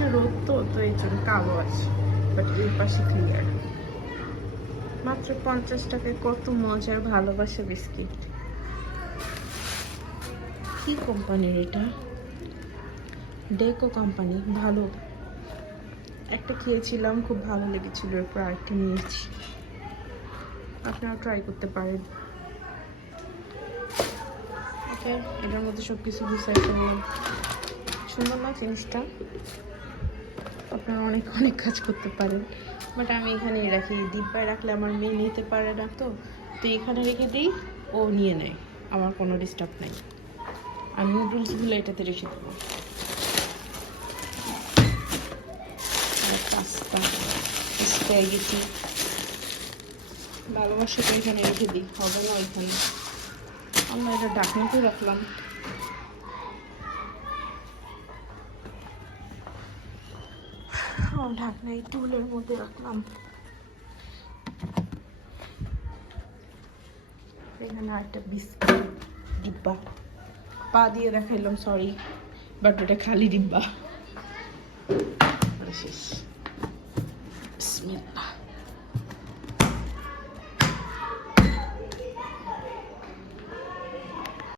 পাশে রোদ তো এই জন্য কালো আছে, বাট এই পাশে ক্লিয়ার। মাত্র 50 টাকায় কত মজার ভালোবাসা বিস্কিট। কি কোম্পানির এটা? ডেকো কোম্পানি, ভালো। একটা খেয়েছিলাম, খুব ভালো লেগেছিল, এরপর আরেকটা নিয়েছি। আপনারা ট্রাই করতে পারেন। ওকে, এটার মধ্যে সব কিছু গুছাই ফেললাম। সুন্দর না জিনিসটা? আপনারা অনেক অনেক কাজ করতে পারেন, বাট আমি এখানে রাখি। ডিব্বায় রাখলে আমার মেয়ে নিতে পারে না, তো এখানে রেখে দিই, ও নিয়ে নেয়, আমার কোনো ডিস্টার্ব নেই। আর নুডলসগুলো এটাতে রেখে দেবো। পাস্তা, স্প্যাগেটি, ভালোবাসাটা এখানে রেখে দিই, হবে না ওইখানে। আমরা এটা ঢাকনাতেই রাখলাম। ঢাকনা এই টুলের মধ্যে রাখলাম। এখানে আরেকটা বিস্কিট ডিব্বা, পা দিয়ে দেখাইলাম, সরি, বাট ওটা খালি ডিব্বা।